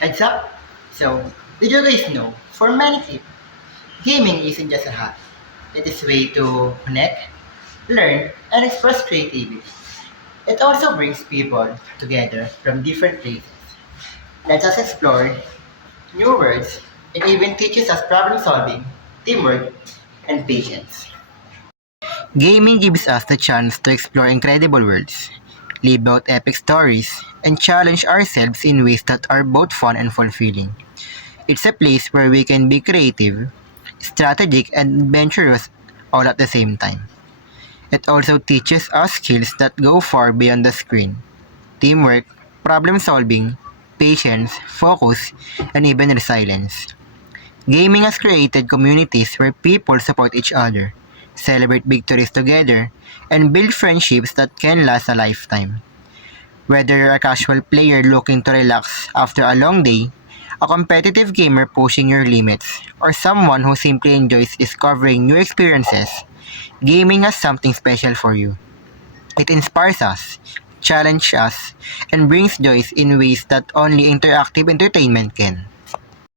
Heads up! So, did you guys know, for many people, gaming isn't just a hobby. It is a way to connect, learn, and express creativity. It also brings people together from different places. Lets us explore new words and even teaches us problem solving, teamwork, and patience. Gaming gives us the chance to explore incredible worlds, live out epic stories, and challenge ourselves in ways that are both fun and fulfilling. It's a place where we can be creative, strategic, and adventurous all at the same time. It also teaches us skills that go far beyond the screen: teamwork, problem solving, patience, focus, and even resilience. Gaming has created communities where people support each other, celebrate victories together, and build friendships that can last a lifetime. Whether you're a casual player looking to relax after a long day, a competitive gamer pushing your limits, or someone who simply enjoys discovering new experiences, gaming has something special for you. It inspires us, challenges us, and brings joy in ways that only interactive entertainment can.